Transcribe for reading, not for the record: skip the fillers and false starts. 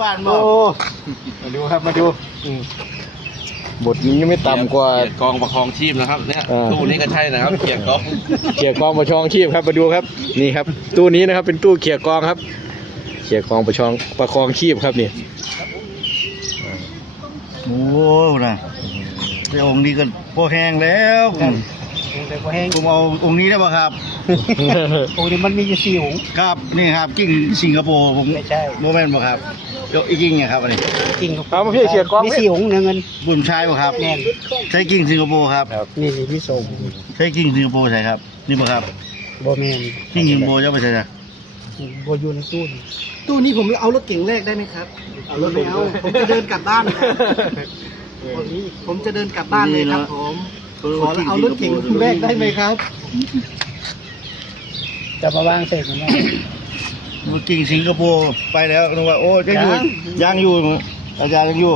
บ้านบ โอ้ อก มาดูครับมาดูบทนี้ไม่ต่ำกว่า เกียร์กองประคองชีพนะครับเนี่ย อ่า ตู้นี้ก็ใช่นะครับเกียร์กอง เขี่ยกองประชองชีพครับมาดูครับ นี่ครับ ตู้นี้นะครับเป็นตู้เขี่ยกองครับเขี่ยกองประคองชีพครับนี่ โอ้นะไอ้องค์นี้ก็พอแห้งแล้วแต่พอแห้งผมเอาองค์นี้ได้ป่ะครับ องค์นี้มันมีอยู่4 องค์ ครับนี่ครับกิ้งสิงคโปร์ผม ไม่ใช่ โมเมนต์ป่ะครับยกอีกกิ้งไงครับอันนี้ จริง เอามาพี่เขี่ยกอง มี4 องค์เงิน บุญชายป่ะครับ แน่น ใช้กิ้งสิงคโปร์ครับ นี่มี2 ใช้กิ้งสิงคโปร์ใช่ครับนี่ป่ะครับ บ่แม่น กิ้งสิงคโปร์จะไปใช่ไหม บ่อยู่ในตู้นี่ ตู้นี้ผมเอารถเก่งแรกได้ไหมครับเอารถไม่เอาผมจะเดินกลับบ้านครับผมจะเดินกลับบ้านเลยครับผมขอเอารถเก่งแรกได้ไหมครับ จะมาวางเสร็จมัน กิ้งสิงคโปร์ไปแล้วนึกว่าโอ้ยังอยู่อาจารย์ยังอยู่